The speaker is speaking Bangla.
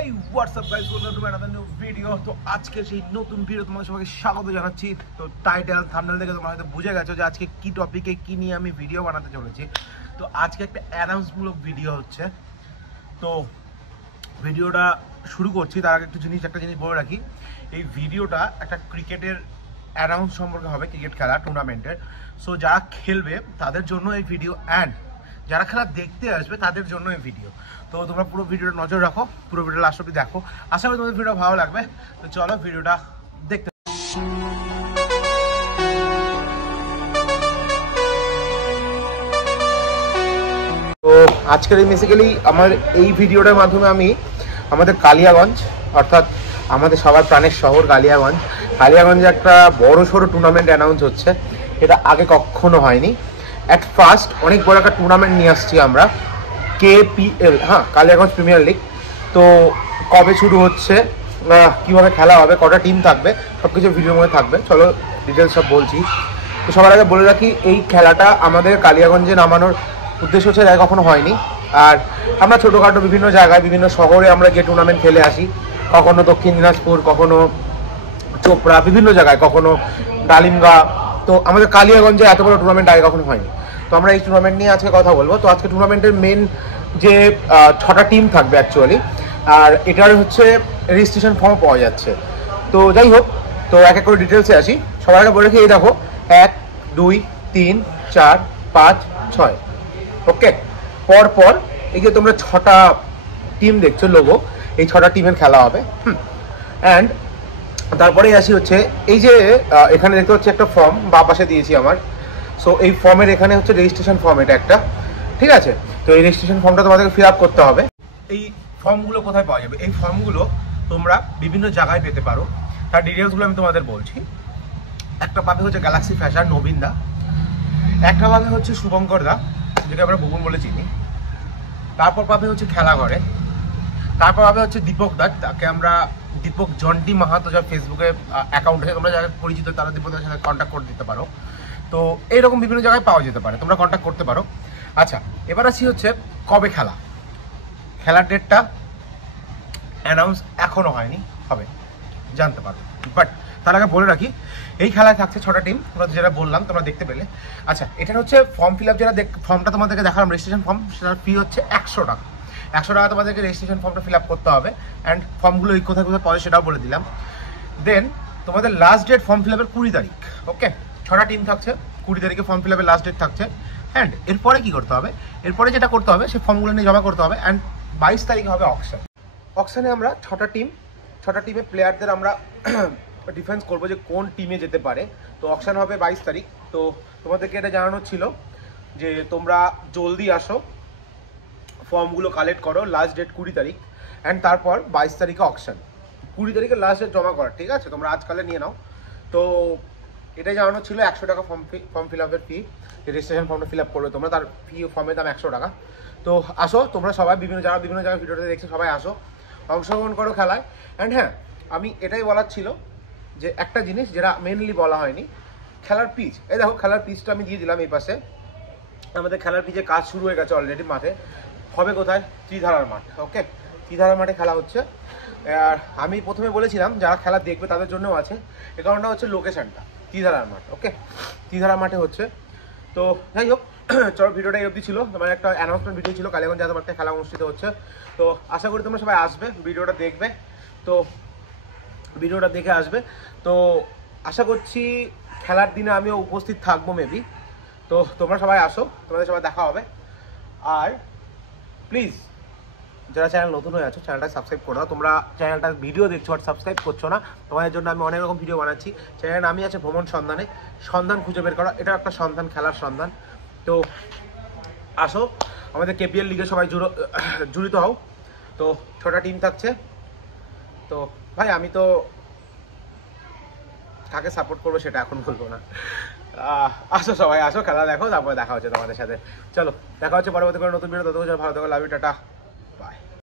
Hey, what's up guys? Welcome to another new video. তো আজকে সেই নতুন ভিডিও তোমাদের সবাইকে স্বাগত জানাচ্ছি। তো টাইটেল থাম্বনেল দেখে তোমরা হয়তো বুঝে গেছো যে আজকে কি টপিকে কি নিয়ে আমি ভিডিও বানাতে চলেছি। তো আজকে একটা অ্যানাউন্সমূলক ভিডিও হচ্ছে। তো ভিডিওটা শুরু করছি তার আগে একটা জিনিস বলে রাখি। এই ভিডিওটা একটা ক্রিকেটের অ্যানাউন্স সম্পর্কে হবে, ক্রিকেট খেলা টুর্নামেন্টের। সো যারা খেলবে তাদের জন্য এই ভিডিও, অ্যান্ড যারা খেলা দেখতে আসবে তাদের জন্য এই ভিডিও। তো তোমরা পুরো ভিডিওটা নজর রাখো, পুরো ভিডিও লাস্ট অবধি দেখো। আশা করি তোমাদের ভিডিও ভালো লাগবে। তো চলো ভিডিওটা দেখতে। তো আজকের বেসিক্যালি আমার এই ভিডিওটার মাধ্যমে আমি আমাদের কালিয়াগঞ্জ, অর্থাৎ আমাদের সবার প্রাণের শহর কালিয়াগঞ্জে একটা বড় সড়ো টুর্নামেন্ট অ্যানাউন্স হচ্ছে। এটা আগে কখনো হয়নি। অ্যাট ফার্স্ট অনেক বড় একটা টুর্নামেন্ট নিয়ে আসছি আমরা, KPL, কালিয়াগঞ্জ প্রিমিয়ার লিগ। তো কবে শুরু হচ্ছে, কীভাবে খেলা হবে, কটা টিম থাকবে, সব কিছু ভিডিওর মধ্যে থাকবে। চলো ডিটেলস সব বলছি। তো সবার আগে বলে রাখি, এই খেলাটা আমাদের কালিয়াগঞ্জে নামানোর উদ্দেশ্য হচ্ছে আগে কখনো হয়নি। আর আমরা ছোটোখাটো বিভিন্ন জায়গায় বিভিন্ন শহরে আমরা গিয়ে টুর্নামেন্ট খেলে আসি, কখনো দক্ষিণ দিনাজপুর, কখনো চোপড়া, বিভিন্ন জায়গায়, কখনো ডালিমগা। তো আমাদের কালিয়াগঞ্জে এত বড় টুর্নামেন্ট আগে কখনো হয়নি। তো আমরা এই টুর্নামেন্ট নিয়ে আজকে কথা বলবো। তো আজকে টুর্নামেন্টের মেন যে 6টা টিম থাকবে অ্যাকচুয়ালি, আর এটার হচ্ছে রেজিস্ট্রেশন ফর্ম পাওয়া যাচ্ছে। তো যাই হোক, তো এক এক করে ডিটেলসে আসি। সবার আগে বলে রেখে এই দেখো 1, 2, 3, 4, 5, 6, ওকে। পর এই যে তোমরা 6টা টিম দেখছো লোগো, এই 6টা টিমের খেলা হবে। অ্যান্ড তারপরেই আসি হচ্ছে এই যে এখানে দেখতে হচ্ছে একটা ফর্ম বা পাশে দিয়েছি আমার। সো এই ফর্মের এখানে হচ্ছে রেজিস্ট্রেশন ফর্ম, এটা একটা, ঠিক আছে। তো এই রেজিস্ট্রেশন ফর্মটা তোমাদেরকে ফিল আপ করতে হবে। এই ফর্মগুলো কোথায় পাওয়া যাবে? এই ফর্মগুলো তোমরা বিভিন্ন জায়গায় পেতে পারো। তার ডিটেলসগুলো আমি তোমাদের বলছি। একটা পাবে হচ্ছে গ্যালাক্সি ফ্যাশন নবীনদা, একটা পাবে হচ্ছে শুভঙ্কর দা, যেটা আমরা বুবুন বলে চিনি। তারপর পাবে হচ্ছে খেলাঘরে। তারপর পাবে হচ্ছে দীপক দা, তাকে আমরা দীপক জন্টি মাহাতো, যার ফেসবুকে অ্যাকাউন্ট আছে, তোমরা যারা পরিচিত তারা দীপকদার সাথে কন্ট্যাক্ট করে দিতে পারো। তো এইরকম বিভিন্ন জায়গায় পাওয়া যেতে পারে, তোমরা কন্ট্যাক্ট করতে পারো। আচ্ছা, এবার আসি হচ্ছে কবে খেলার ডেটটা অ্যানাউন্স এখনো হয়নি, হবে, জানতে পারো। বাট তার আগে বলে রাখি, এই খেলায় থাকছে 6টা টিম, তোমরা যেটা বললাম তোমরা দেখতে পেলে। আচ্ছা, এটার হচ্ছে ফর্ম ফিল আপ, যেটা ফর্মটা তোমাদেরকে দেখালাম রেজিস্ট্রেশন ফর্ম, সেটার ফি হচ্ছে 100 টাকা। 100 টাকা তোমাদেরকে রেজিস্ট্রেশন ফর্মটা ফিল আপ করতে হবে। অ্যান্ড ফর্মগুলো এই কোথায় পাওয়া যায় সেটাও বলে দিলাম। দেন তোমাদের লাস্ট ডেট ফর্ম ফিল আপের 20 তারিখ, ওকে। 6টা টিম থাকছে, 20 তারিখে ফর্ম ফিল আপের লাস্ট ডেট থাকছে। অ্যান্ড এরপরে কী করতে হবে? এরপরে যেটা করতে হবে, সেই ফর্মগুলো নিয়ে জমা করতে হবে। অ্যান্ড 22 তারিখে হবে অকশন। অকশনে আমরা 6টা টিমে প্লেয়ারদের আমরা ডিফেন্স করবো যে কোন টিমে যেতে পারে। তো অকশন হবে 22 তারিখ। তো তোমাদেরকে এটা জানানো ছিল যে তোমরা জলদি আসো, ফর্মগুলো কালেক্ট করো। লাস্ট ডেট 20 তারিখ, অ্যান্ড তারপর 22 তারিখে অকশন। 20 তারিখে লাস্ট ডেট জমা করা, ঠিক আছে? তোমরা আজকালে নিয়ে নাও। তো এটাই জানানো ছিল। 100 টাকা ফর্ম ফিল আপের ফি, রেজিস্ট্রেশন ফর্মটা ফিল আপ করবে তোমরা, তার ফর্মের দাম 100 টাকা। তো আসো তোমরা সবাই, বিভিন্ন জায়গায় ভিডিওতে দেখছো, সবাই আসো, অংশগ্রহণ করো খেলায়। অ্যান্ড হ্যাঁ, আমি এটাই বলার ছিল যে একটা জিনিস যেটা মেনলি বলা হয়নি, খেলার পিচ। এই দেখো খেলার পিচটা আমি দিয়ে দিলাম এই পাশে। আমাদের খেলার পিচে কাজ শুরু হয়ে গেছে অলরেডি। মাঠে হবে কোথায়? ত্রিধারার মাঠ, ওকে। ত্রিধারার মাঠে খেলা হচ্ছে। আর আমি প্রথমে বলেছিলাম যারা খেলা দেখবে তাদের জন্যও আছে। এ কারণটা হচ্ছে লোকেশনটা ত্রিধারার মাঠ, ওকে। ত্রিধারার মাঠে হচ্ছে। তো যাই হোক, চলো ভিডিওটা এই অবধি ছিল। আমার একটা অ্যানাউন্সমেন্ট ভিডিও ছিল, কালিয়াগঞ্জে এত একটা খেলা অনুষ্ঠিত হচ্ছে। তো আশা করি তোমরা সবাই আসবে, ভিডিওটা দেখবে। তো ভিডিওটা দেখে আসবে। তো আশা করছি খেলার দিনে আমিও উপস্থিত থাকবো মেবি। তো তোমরা সবাই আসো, তোমাদের সবাই দেখা হবে। আর প্লিজ যারা চ্যানেল নতুন হয়ে আছো, চ্যানেলটা সাবস্ক্রাইব করে দাও। তোমরা চ্যানেলটা ভিডিও দেখছো আর সাবস্ক্রাইব করছো না, তোমাদের জন্য আমি অনেক রকম ভিডিও বানাচ্ছি। চ্যানেল নামই আছে ভ্রমণ সন্ধানে, সন্ধান খুঁজে বের করা। এটা একটা সন্ধান, খেলার সন্ধান। তো আসো, আমাদের KPL লিগে সবাই জড়িত হও। তো 6টা টিম থাকছে। তো ভাই আমি তো কাকে সাপোর্ট করবো সেটা এখন বলবো না। আসো সবাই আসো, খেলা দেখো, তারপরে দেখা হচ্ছে তোমাদের সাথে। চলো দেখা হচ্ছে পরবর্তী করে নতুন ভিডিও। ততক্ষণ ভালো থাকো, লাভ ইউ, টাটা।